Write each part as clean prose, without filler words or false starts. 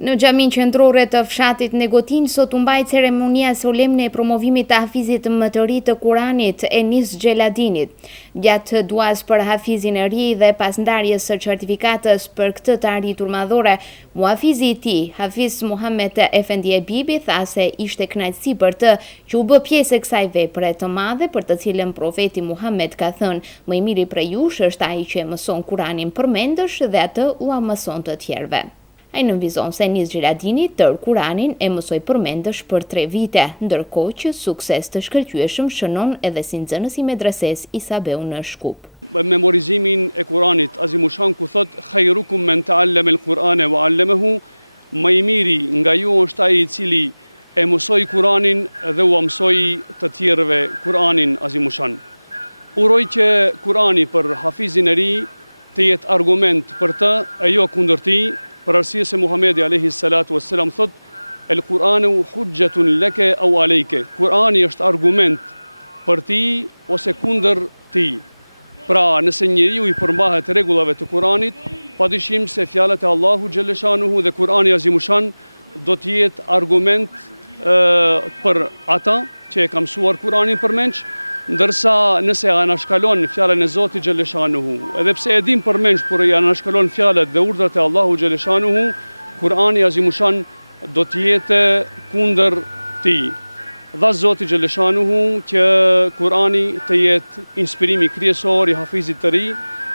Në xhamin qendrore të fshatit Negotin, sot u mbaj ceremonia solemne e promovimit të hafizit më të ri të Kuranit, Enis Xheladinit. Gjatë duas për hafizin e ri dhe pas ndarjes së certifikatës për këtë të arritur madhore, muhafizi i tij, Hafiz Muhammed Efendi Bibi, tha se ishte kënaqësi për të që u bë pjesë e kësaj vepre të madhe për të cilën profeti Muhammed ka thënë: "Më i miri prej jush është ai që mëson Kuranin përmendësh dhe atë ua mëson të tjerëve." Ai nënvizon se Enis Xheladini tër Kuranin e mësoi përmendësh për 3 vite, ndërkohë që sukses të shkëlqyeshëm shënon edhe si nxënës i medreses Isabeu në Shkup. Memorizimin e Kuranit Azimushan ku thot khairukum men ta'allama al-Qur'ana wa 'allamahu, më i miri nga ju është ai i cili e mësoi Kuranin dhe u mësoi të tjerëve Kuranin Azimushan. Uroj që Kurani për hafizin e ri të jetë argument për të e jo kundër tij. Për arsye se Muhamedi alayhi salatu wassalam thot el Kuranu hujjatun laka aw alayka. Kurani është argument për ti ose kundër ti. Pra, nëse njeriu i përmbahet rregullave të Kuranit, padyshim se fjalët e Allahu xhaleshanuhu dhe Kurani Azimushan do të jetë argument për ata që e ka mësuar Kuranin përmendsh, ndërsa nëse anashkalon fjalën e Zotit xhaleshanuhu, edhe pse e dim përmendsh, por i anashkalon fjalët dhe urdhrat e Allahu xhaleshanuhu, Kurani Azimushan do të jetë kundër tij. Dha Zoti xhaleshanuhu që Kurani të jetë inspirimi krijesor i hafizit të ri,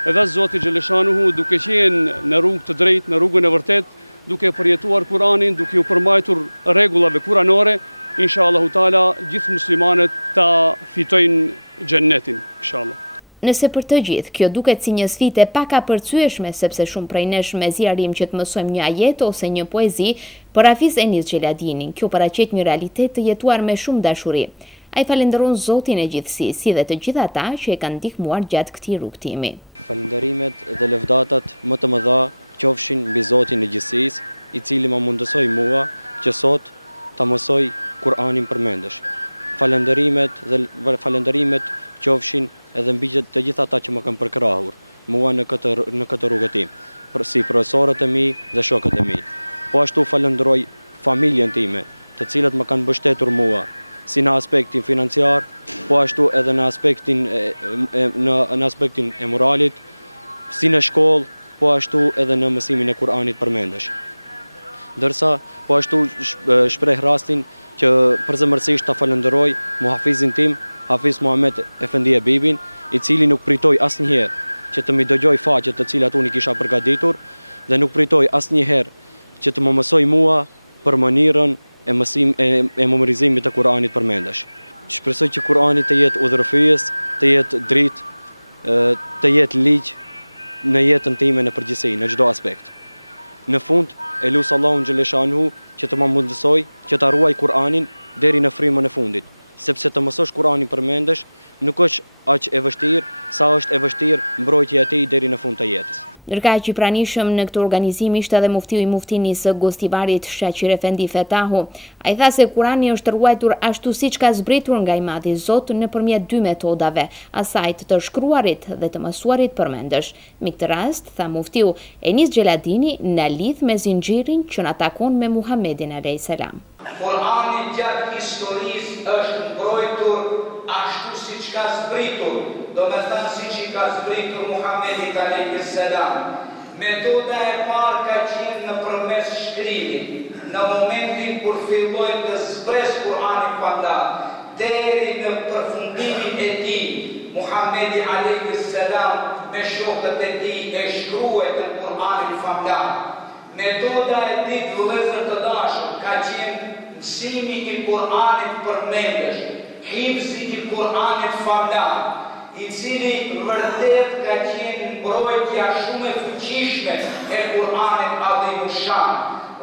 edhe Zoti xhaleshanuhu duke qenë në rrugë të drejtë, në rrugën e vërtetë, duke përjetuar Kuranin, duke u përmbajtur rregullave kuranore, inshallah taala gjithë muslimanët ta fitojnë xhennetin, inshallah. Nëse për të gjithë kjo duket si një sfidë pak apërcyeshme, sepse shumë prej nesh mezi arrim që të mësojmë një ajet ose një poezi, për Hafiz Enis Xheladinin kjo paraqet një realitet të jetuar me shumë dashuri. Ai falenderon Zotin e gjithësisë, si dhe të gjithë ata që e kanë ndihmuar gjatë këtij rrugtimi. Falënderimet dhe lëvdatat më të mëdha qofshin mbi Zotin e gjithësisë, i cili më mundësoi mua që sot ta mësoj Kuranin përmendësh. Falënderimet qofshin edhe mbi të gjithë ata që më kanë përkrahur mua në këtë rrugëtim, si profesorët e mi dhe shokët e mi. Po ashtu falenderoj familjen time, të cilët më kanë mbështetur mua, si në aspektin financiar, po ashtu edhe në aspektin e moralit, si në shkollë, po ashtu edhe në mësimin e Kuranit përmendësh. Ndërsa po ashtu shpreh rastin që përzemërsisht ta falenderoj muhafizin tim, Hafiz Muhammed Efendi Bibin, i cili nuk pritoi asnjëherë që të më dëgjoj faqet të cilat unë kisha përgatitur dhe nuk pritoi asnjëherë që të më mësoj mua për mënyrën e memorizimit të Kuranit përmendësh. Shpresoj që Kurani të jetë udhërfyes, të jetë dritë, të jetë ligj në jetën time në përgjithësi, në çdo aspekt. Në fund, e lut Allahun xhaleshanuhu që të më mundësoj që ta ruaj Kuranin deri në frymën e fundit, sepse të mësosh Kuranin përmendësh nuk është aq e vështirë sa është e vështirë mbrojtja e tij deri në fund të jetës. Ndërkaq i pranishëm në këtë organizim ishte edhe muftiu i muftinis së Gostivarit Shaqir Efendi Fetahu. Ai tha se Kurani është ruajtur ashtu siç ka zbritur nga i Madhi Zot nëpërmjet 2 metodave, asaj të shkruarit dhe të mësuarit përmendësh. Me këtë rast, tha muftiu, Enis Xheladini na lidh me zinxhirin që na takon me Muhamedin alayhis salam. Kurani gjatë historisë është mbrojtur ashtu siç ka zbritur, do me thënë si që ka zbritur Muhamedit alayhis salam. Metoda e parë ka qenë në përmes shkrimit. Në momentin kur filloi të zbres Kurani famlar, deri në përfundimin e tij, Muhamedi alayhis salam me shokët e tij e shkruajtën Kur'anin famlar. Metoda e dytë, vëllezër të dashur, ka qenë mësimi i Kur'anit përmendësh, hifzi i Kur'anit famlar, i cili vërtet ka qenë mbrojtja shumë e fuqishme e Kur'anit Azimushan.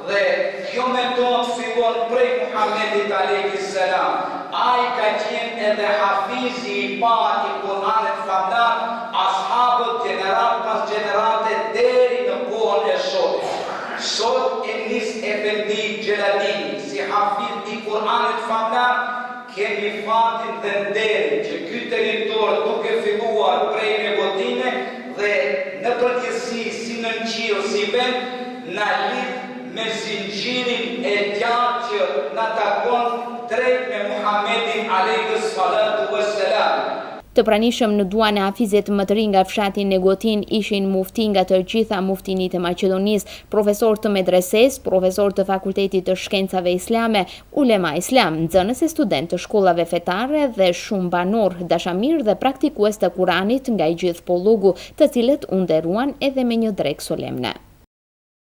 Dhe kjo metodë fillon prej Muhamedit alayhis salam. Ai ka qenë edhe hafizi i parë i Kur'anit famlar, ashabët gjenerat pas gjenerate deri në kohën e sotit. Sot Enis Efendi Xheladini, si hafiz i Kur'anit famlar, kemi fatin dhe nderin që ky territor duke filluar prej Negotine dhe në përgjithësi si në qiell si vend na lidh me Të pranishëm në duan e hafizit më të rinj nga fshati Negotin ishin mufti nga të gjitha muftinit e Maqedonisë, profesor të medreses, profesor të fakultetit të shkencave islame, ulema islam, nxënës e student të shkollave fetare dhe shumë banor, dashamir dhe praktikues të Kuranit nga i gjithë Pollogu, të cilët u nderuan edhe me një drekë solemne.